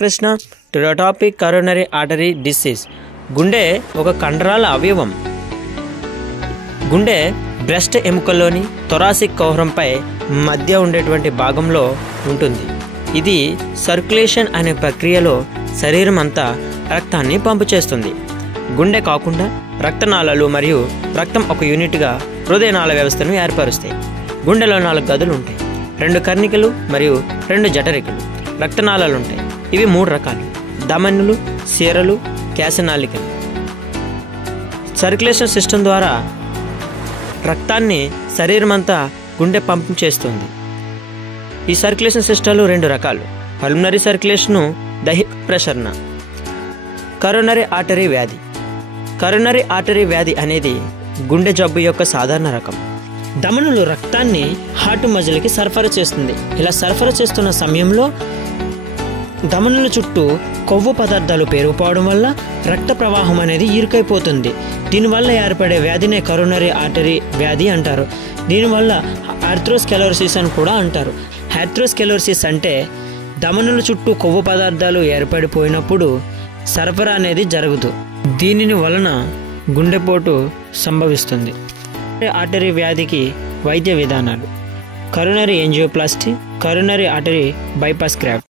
Krishna to the topic coronary artery disease. గుండె ఒక కండరాల అవయవం. గుండె బ్రెస్ట్ ఎముకల్లోని థొరాసిక్ కౌహరంపై మధ్య ఉండేటువంటి భాగంలో ఉంటుంది. ఇది సర్క్యులేషన్ అనే ప్రక్రియలో శరీరం అంతా రక్తాన్ని పంపు చేస్తుంది. గుండె కాకుండా రక్తనాళాలు మరియు రక్తం ఒక యూనిట్గా హృదయనాళ వ్యవస్థను ఏర్పరుస్తాయి. గుండెలో 4 గదులు ఉంటాయి. 2 కర్ణికలు మరియు 2 జఠరికలు. రక్తనాళాలు ఉంటాయి. ఇవి 3 రకాలు: ధమనులు, సిరలు, కేశనాళికలు. సర్క్యులేషన్ సిస్టమ్ ద్వారా రక్తాన్ని శరీరం అంతా గుండె పంపు చేస్తుంది. ఈ సర్క్యులేషన్ సిస్టంలు 2 రకాలు: పల్మనరీ సర్క్యులేషను, దైహిక ప్రసరణ. కరోనరీ ఆర్టరీ వ్యాధి. కరోనరీ ఆర్టరీ వ్యాధి అనేది గుండె జబ్బు యొక్క సాధారణ రకం. ధమనులు రక్తాన్ని హార్ట్ మజిల్కి సరఫరా చేస్తుంది. ఇలా సరఫరా చేస్తున్న సమయంలో ధమనుల చుట్టూ కొవ్వు పదార్థాలు పేరుకుపోవడం వల్ల రక్త ప్రవాహం అనేది ఇరుకైపోతుంది. దీనివల్ల ఏర్పడే వ్యాధినే కరోనరీ ఆర్టరీ వ్యాధి అంటారు. దీనివల్ల ఆర్థ్రోస్క్లెరోసిస్ అని కూడా అంటారు. ఆర్థ్రోస్క్లెరోసిస్ అంటే ధమనుల చుట్టూ కొవ్వు పదార్థాలు ఏర్పడిపోయినప్పుడు సరఫరా అనేది జరగదు. దీనిని వలన గుండెపోటు సంభవిస్తుంది. ఆర్టరీ వ్యాధికి వైద్య విధానాలు: coronary angioplasty, coronary artery bypass graft.